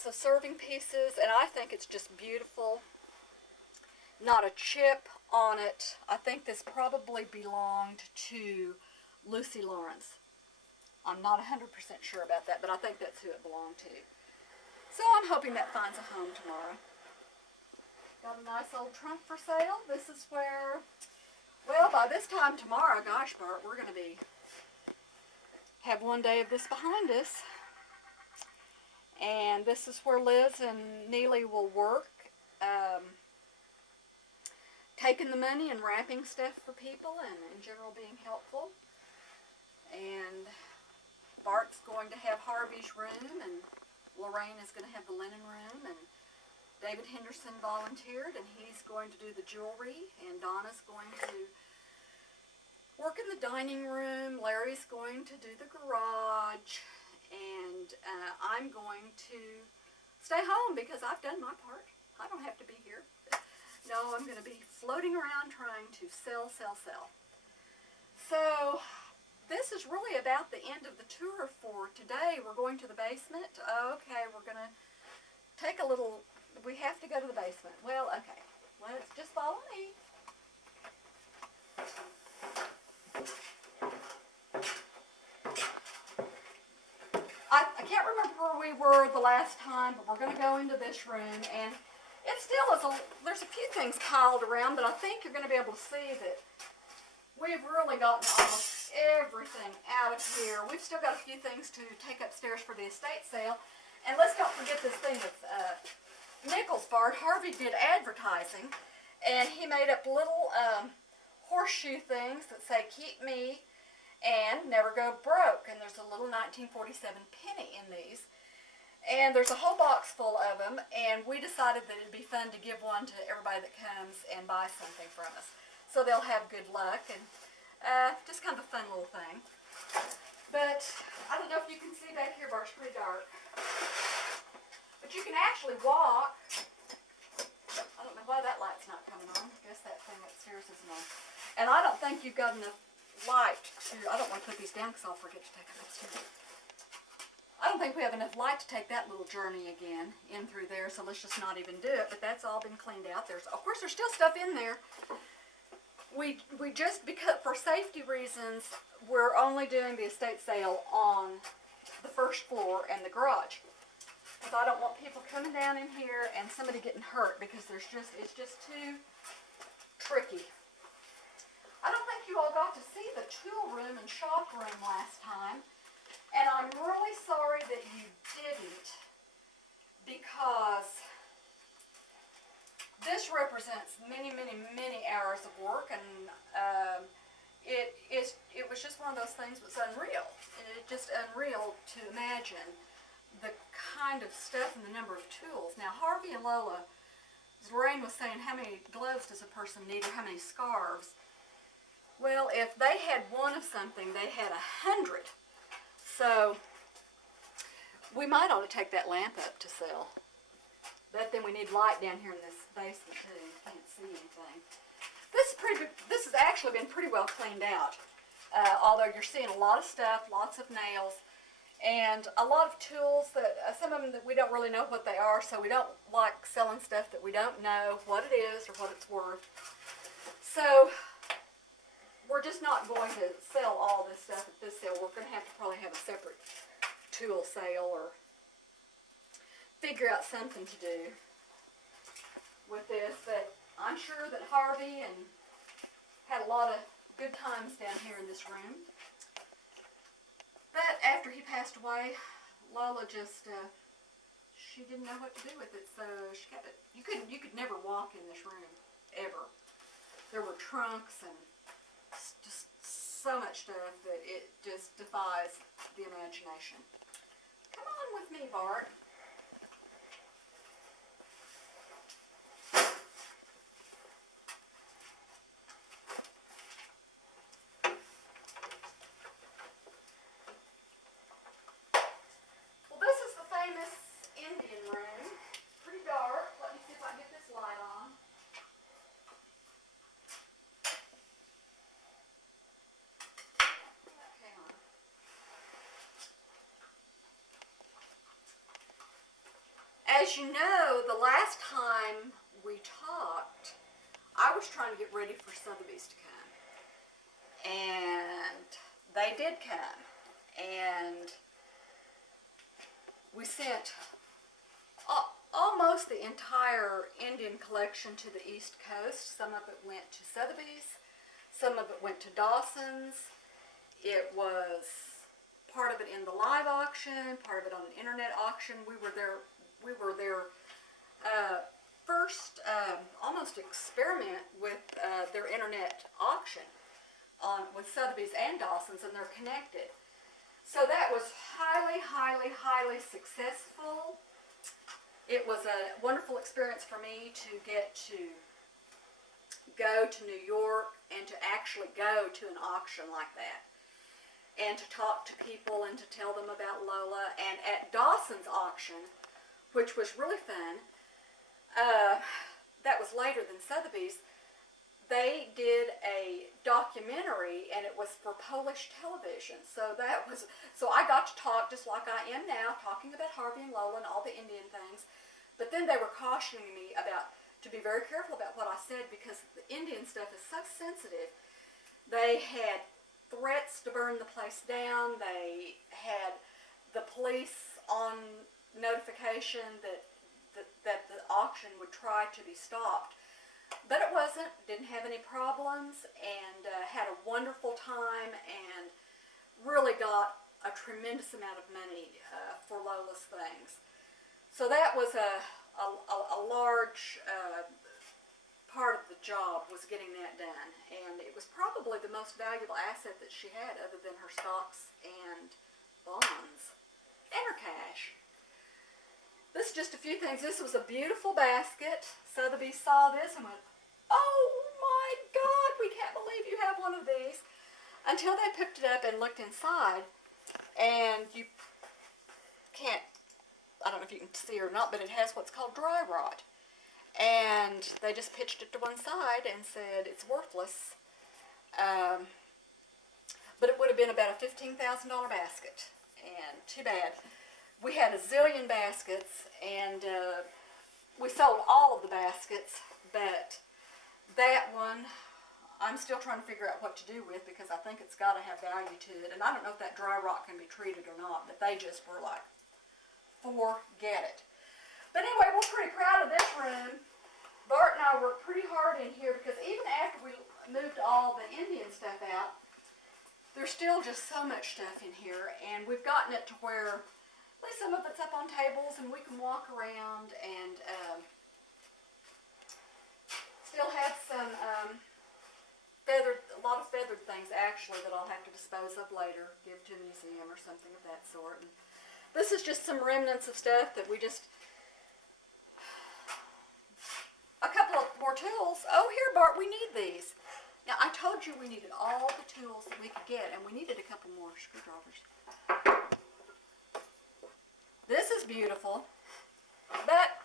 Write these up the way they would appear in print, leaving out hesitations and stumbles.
lots of serving pieces, and I think it's just beautiful. Not a chip on it. I think this probably belonged to Lucy Lawrence. I'm not 100% sure about that, but I think that's who it belonged to. So I'm hoping that finds a home tomorrow. Got a nice old trunk for sale. This is where, well, by this time tomorrow, gosh, Bart, we're going to have one day of this behind us. And this is where Liz and Neely will work, taking the money and wrapping stuff for people and in general being helpful. And Bart's going to have Harvey's room, and Lorraine is going to have the linen room, and David Henderson volunteered, and he's going to do the jewelry, and Donna's going to work in the dining room, Larry's going to do the garage, and I'm going to stay home because I've done my part. I don't have to be here. No, I'm going to be floating around trying to sell. So this is really about the end of the tour for today. We're going to the basement. Okay, we're going to take a little, we have to go to the basement. Well, okay, let's just follow me. I can't remember where we were the last time, but we're going to go into this room, and it still is there's a few things piled around, but I think you're going to be able to see that we've really gotten almost everything out of here. We've still got a few things to take upstairs for the estate sale, and let's not forget this thing with Nichols Bart. Harvey did advertising, and he made up little horseshoe things that say "Keep me" and "Never go broke," and there's a little 1947 penny in these. And there's a whole box full of them, and we decided that it'd be fun to give one to everybody that comes and buys something from us. So they'll have good luck, and just kind of a fun little thing. But I don't know if you can see back here, Bart, it's pretty dark. But you can actually walk. I don't know why that light's not coming on. I guess that thing upstairs isn't on. And I don't think you've got enough light to, I don't want to put these down because I'll forget to take them upstairs. I don't think we have enough light to take that little journey again in through there, so let's just not even do it. But that's all been cleaned out. Of course, there's still stuff in there. We just, because for safety reasons, we're only doing the estate sale on the first floor and the garage. Because I don't want people coming down in here and somebody getting hurt, because it's just too tricky. I don't think you all got to see the tool room and shop room last time. And I'm really sorry that you didn't, because this represents many hours of work, and it was just one of those things that's unreal. It's just unreal to imagine the kind of stuff and the number of tools. Now, Harvey and Lola, as Lorraine was saying, how many gloves does a person need, or how many scarves? Well, if they had one of something, they had 100. So we might ought to take that lamp up to sell. But then we need light down here in this basement too. You can't see anything. This has actually been pretty well cleaned out. Although you're seeing a lot of stuff, lots of nails, and a lot of tools that some of them that we don't really know what they are. So we don't like selling stuff that we don't know what it is or what it's worth. So we're just not going to sell all this stuff at this sale. We're going to have to probably have a separate tool sale or figure out something to do with this. But I'm sure that Harvey had a lot of good times down here in this room. But after he passed away, Lola just, she didn't know what to do with it, so she kept it. You could never walk in this room, ever. There were trunks and just so much stuff that it just defies the imagination. Come on with me, Bart. Well, this is the famous Indian room. Pretty dark. Let me see if I can get this light on. as you know, the last time we talked, I was trying to get ready for Sotheby's to come. And they did come. And we sent almost the entire Indian collection to the East Coast. Some of it went to Sotheby's. Some of it went to Dawson's. It was part of it in the live auction, part of it on an internet auction. We were their first almost experiment with their internet auction with Sotheby's and Dawson's, and they're connected. So that was highly, highly, highly successful. It was a wonderful experience for me to get to go to New York and to actually go to an auction like that, and to talk to people and to tell them about Lola. And at Dawson's auction, which was really fun, that was later than Sotheby's, they did a documentary, and it was for Polish television. So I got to talk just like I am now, talking about Harvey and Lola and all the Indian things. But then they were cautioning me to be very careful about what I said, because the Indian stuff is so sensitive. They had threats to burn the place down. They had the police on notification that the auction would try to be stopped. But it wasn't, didn't have any problems, and had a wonderful time, and really got a tremendous amount of money for Lola's things. So that was a large part of the job, was getting that done. And it was probably the most valuable asset that she had, other than her stocks and bonds and her cash. This is just a few things. This was a beautiful basket. Sotheby's saw this and went, "Oh my God, we can't believe you have one of these." Until they picked it up and looked inside, and you can't, I don't know if you can see or not, but it has what's called dry rot. And they just pitched it to one side and said it's worthless. But it would have been about a $15,000 basket, and too bad. We had a zillion baskets, and we sold all of the baskets, but that one I'm still trying to figure out what to do with, because I think it's got to have value to it. And I don't know if that dry rot can be treated or not, but they just were like, forget it. But anyway, we're pretty proud of this room. Bart and I worked pretty hard in here, because even after we moved all the Indian stuff out, there's still just so much stuff in here, and we've gotten it to where at least some of it's up on tables and we can walk around, and still have some a lot of feathered things actually that I'll have to dispose of later, give to a museum or something of that sort. And this is just some remnants of stuff that we just, a couple of more tools. Oh, here, Bart, we need these. Now, I told you we needed all the tools that we could get, and we needed a couple more screwdrivers. This is beautiful, but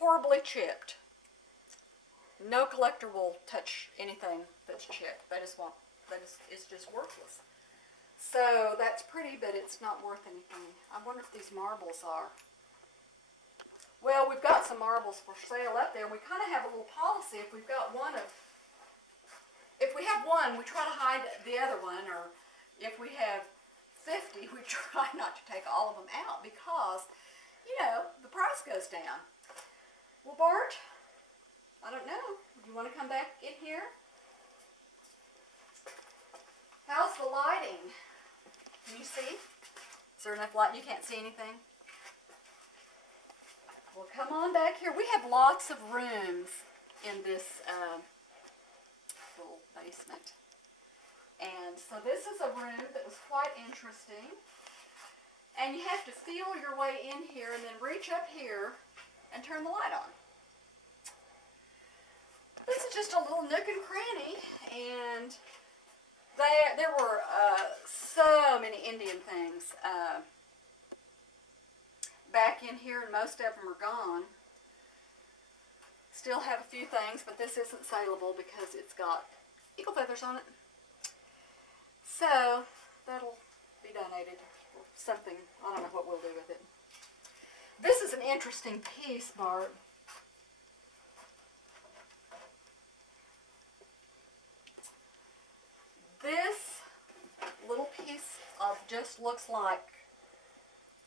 horribly chipped. No collector will touch anything that's chipped. It's just worthless. So that's pretty, but it's not worth anything. I wonder if these marbles are. Well, we've got some marbles for sale up there, and we kind of have a little policy. If we have one, we try to hide the other one, or if we have 50, we try not to take all of them out, because, you know, the price goes down. Well, Bart, I don't know. Do you want to come back in here? How's the lighting? Can you see? Is there enough light? You can't see anything? Well, come on back here. We have lots of rooms in this little basement. And so this is a room that was quite interesting. And you have to feel your way in here and then reach up here and turn the light on. This is just a little nook and cranny, and there were so many Indian things back in here, and most of them are gone. Still have a few things, but this isn't saleable because it's got eagle feathers on it. So that'll be donated or something. I don't know what we'll do with it. This is an interesting piece, Bart. This little piece of just looks like,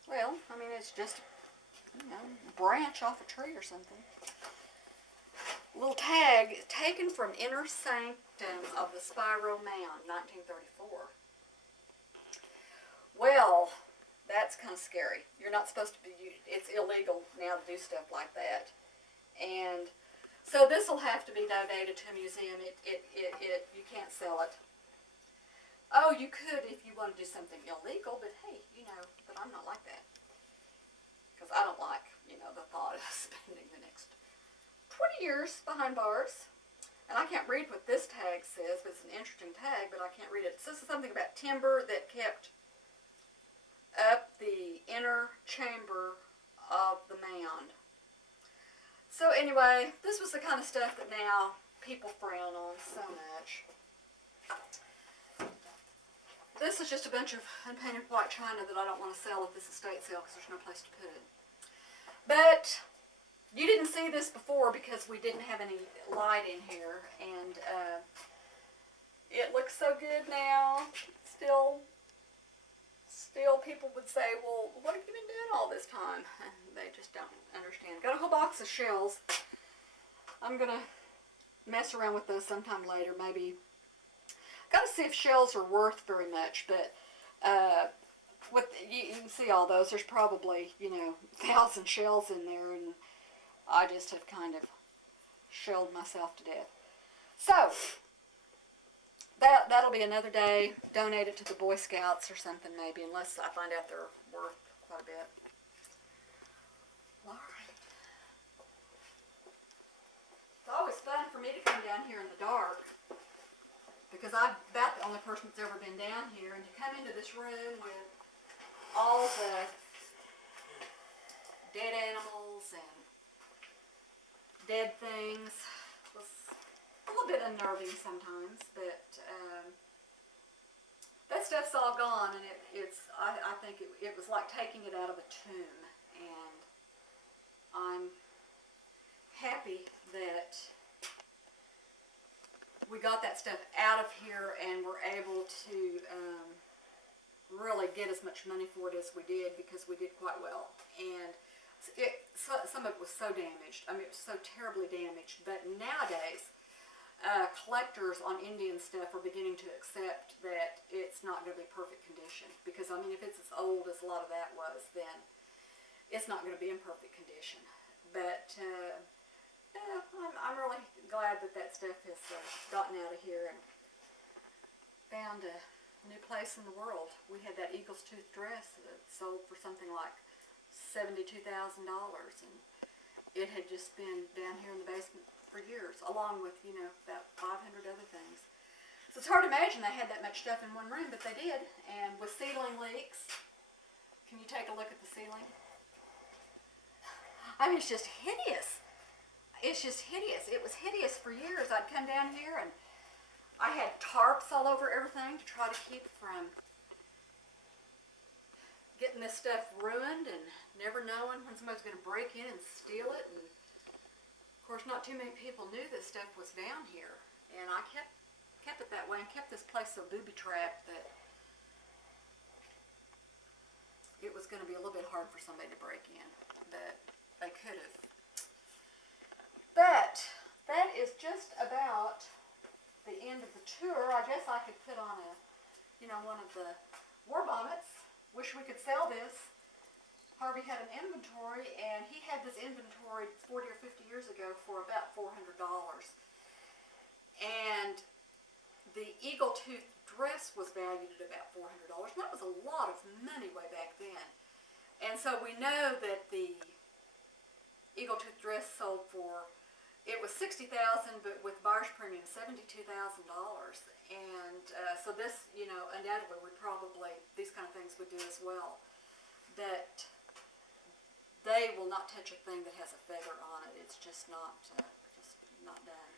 well, I mean, it's just, you know, a branch off a tree or something. Little tag taken from Inner Sanctum of the Spiral Mound, 1934. Well, that's kind of scary. You're not supposed to be, it's illegal now to do stuff like that. And so this will have to be donated to a museum. You can't sell it. Oh, you could if you want to do something illegal, but hey, you know, but I'm not like that. Because I don't like, you know, the thought of spending the next 20 years behind bars. And I can't read what this tag says, but it's an interesting tag, but I can't read it. It says something about timber that kept up the inner chamber of the mound. So anyway, this was the kind of stuff that now people frown on so much. This is just a bunch of unpainted white china that I don't want to sell at this estate sale because there's no place to put it. But you didn't see this before because we didn't have any light in here, and it looks so good now. Still people would say, well, what have you been doing all this time? And they just don't understand. Got a whole box of shells. I'm going to mess around with those sometime later, maybe. Got to see if shells are worth very much, but you can see all those. There's probably, you know, 1,000 shells in there, and I just have kind of shelled myself to death. So that'll be another day. Donate it to the Boy Scouts or something maybe, unless I find out they're worth quite a bit. All right. It's always fun for me to come down here in the dark, because I'm about the only person that's ever been down here, and to come into this room with all the dead animals and dead things was a little bit unnerving sometimes, but that stuff's all gone, and I think it was like taking it out of a tomb, and I'm happy that we got that stuff out of here and were able to really get as much money for it as we did, because we did quite well. And some of it was so damaged. I mean, it was so terribly damaged. But nowadays, collectors on Indian stuff are beginning to accept that it's not going to be perfect condition. Because, I mean, if it's as old as a lot of that was, then it's not going to be in perfect condition. But I'm really glad that stuff has gotten out of here and found a new place in the world. We had that eagle's tooth dress that sold for something like $72,000, and it had just been down here in the basement for years, along with, you know, about 500 other things. So it's hard to imagine they had that much stuff in one room, but they did. And with ceiling leaks, can you take a look at the ceiling? I mean, it's just hideous. It's just hideous. It was hideous for years. I'd come down here and I had tarps all over everything to try to keep from getting this stuff ruined, and never knowing when somebody's going to break in and steal it. And of course, not too many people knew this stuff was down here. And I kept it that way and kept this place so booby-trapped that it was going to be a little bit hard for somebody to break in. But they could have. But that is just about the end of the tour. I guess I could put on one of the war bonnets. Wish we could sell this. Harvey had an inventory, and he had this inventory 40 or 50 years ago for about $400. And the eagle tooth dress was valued at about $400. And that was a lot of money way back then. And so we know that the eagle tooth dress sold for, it was $60,000, but with buyer's premium, $72,000. And so this, undoubtedly would probably, these kind of things would do as well. But they will not touch a thing that has a feather on it. It's just not done.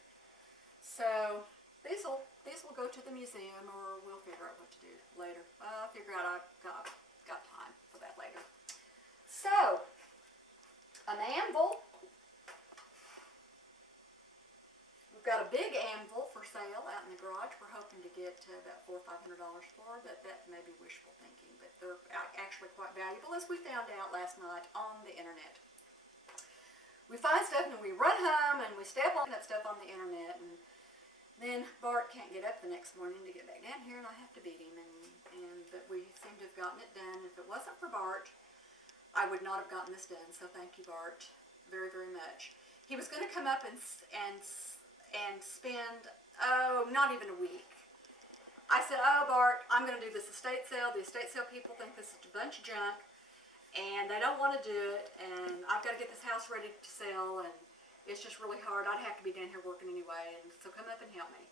So these will go to the museum, or we'll figure out what to do later. I'll figure out, I've got time for that later. So sale out in the garage. We're hoping to get about $400 or $500 for, but that may be wishful thinking. But they're actually quite valuable, as we found out last night on the internet. We find stuff and we run home and we step on that stuff on the internet, and then Bart can't get up the next morning to get back down here, and I have to beat him. But we seem to have gotten it done. If it wasn't for Bart, I would not have gotten this done. So thank you, Bart, very, very much. He was going to come up and spend, not even a week. I said, Bart, I'm going to do this estate sale. The estate sale people think this is a bunch of junk, and they don't want to do it, and I've got to get this house ready to sell, and it's just really hard. I'd have to be down here working anyway, and so come up and help me.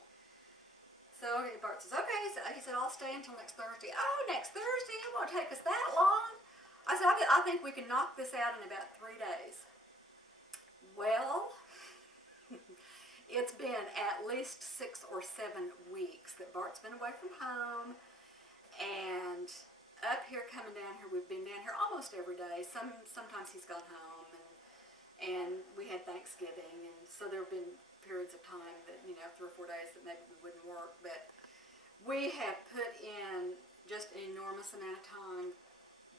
So Bart says, okay. So he said, I'll stay until next Thursday. Oh, next Thursday? It won't take us that long. I said, I think we can knock this out in about 3 days. Well, it's been at least 6 or 7 weeks that Bart's been away from home, and up here coming down here, we've been down here almost every day. Sometimes he's gone home, and we had Thanksgiving, and so there have been periods of time that, 3 or 4 days that maybe we wouldn't work, but we have put in just an enormous amount of time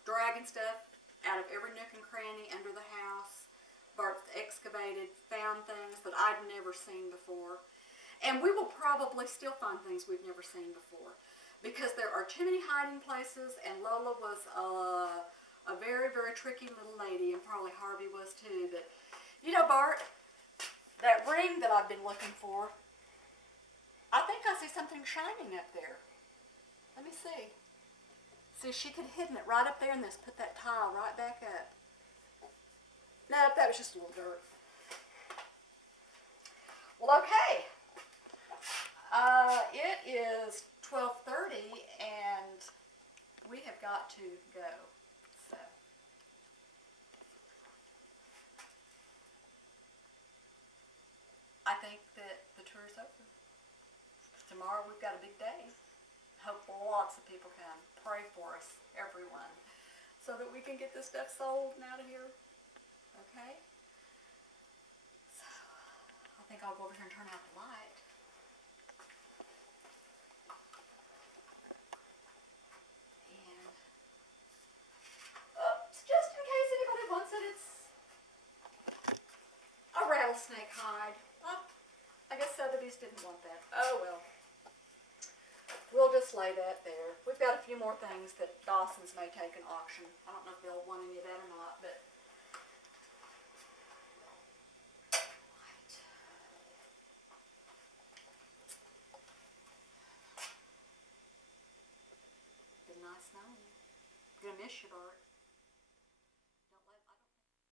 dragging stuff out of every nook and cranny under the house. Bart's excavated, found things that I'd never seen before. And we will probably still find things we've never seen before, because there are too many hiding places, and Lola was a very, very tricky little lady, and probably Harvey was too. But, Bart, that ring that I've been looking for, I think I see something shining up there. Let me see. See, she could have hidden it right up there and just put that tile right back up. No, that was just a little dirt. Well, okay. It is 12:30, and we have got to go. So, I think that the tour is over. Tomorrow we've got a big day. Hope lots of people come. Pray for us, everyone, so that we can get this stuff sold and out of here. Okay? So, I think I'll go over here and turn out the light. And, oops, just in case anybody wants it, it's a rattlesnake hide. Oh, I guess Sotheby's didn't want that. Oh, well. We'll just lay that there. We've got a few more things that Dawson's may take an auction. I don't know if they'll want any of that or not, but been nice knowing you. Gonna miss you, Bart.